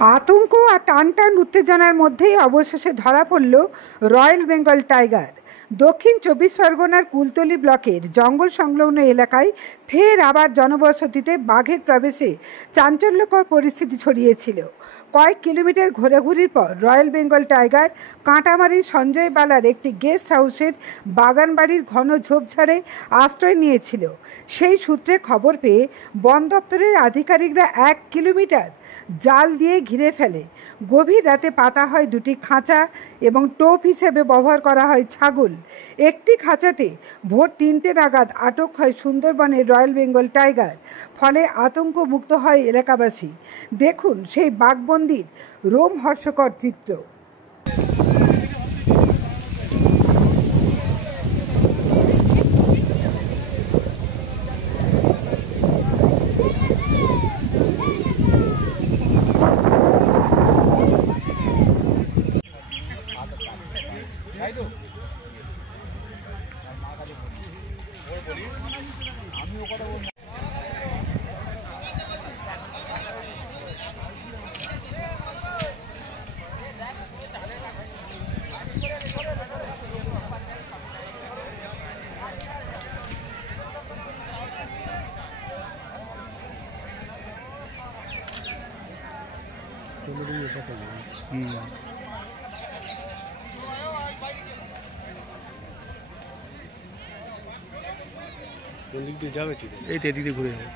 আতঙ্ক আর টানটান উত্তেজনার মধ্যেই অবশেষে ধরা পড়ল রয়্যাল বেঙ্গল টাইগার। দক্ষিণ 24 পরগনার কুলতলি ব্লকের জঙ্গল সংলগ্ন এলাকায় ফের আবার জনবসতিতে বাঘের প্রবেশে চাঞ্চল্যকর পরিস্থিতি ছড়িয়েছিল। কয়েক কিলোমিটার ঘোরাঘুরির পর রয়্যাল বেঙ্গল টাইগার কাঁটামারির সঞ্জয় বালার একটি গেস্ট হাউসের বাগান বাড়ির ঘন ঝোপঝাড়ে আশ্রয় নিয়েছিল। সেই সূত্রে খবর পেয়ে বন দপ্তরের আধিকারিকরা 1 কিলোমিটার জাল দিয়ে ঘিরে ফেলে। গভীর রাতে পাতা হয় 2টি খাঁচা এবং টোপ হিসেবে ব্যবহার করা হয় ছাগল। একটি খাঁচাতে ভোর 3টে নাগাদ আটক হয় সুন্দরবনের রয়্যাল বেঙ্গল টাইগার। ফলে আতঙ্ক মুক্ত হয় এলাকাবাসী। দেখুন সেই বাঘবন্দির রোমহর্ষকর চিত্র। যাবে ঠিক এই তো এদিকে ঘুরে যাবে।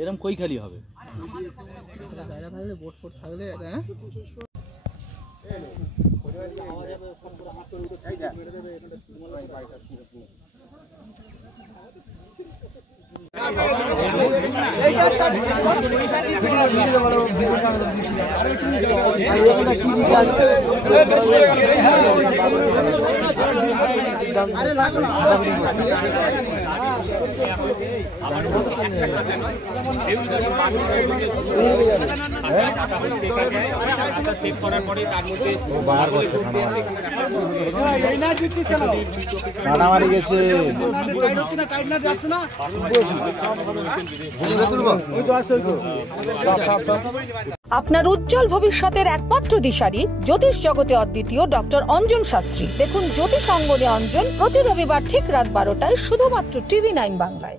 এরকম কই খালি হবে বোট ফোট থাকলে আপনার উজ্জ্বল ভবিষ্যতের একমাত্র দিশারি জ্যোতিষ জগতে অদ্বিতীয় ডক্টর অঞ্জন শাস্ত্রী। দেখুন জ্যোতিষ অঙ্গনে অঞ্জন প্রতি রবিবার ঠিক রাত 12টায় শুধুমাত্র TV9 বাংলায়।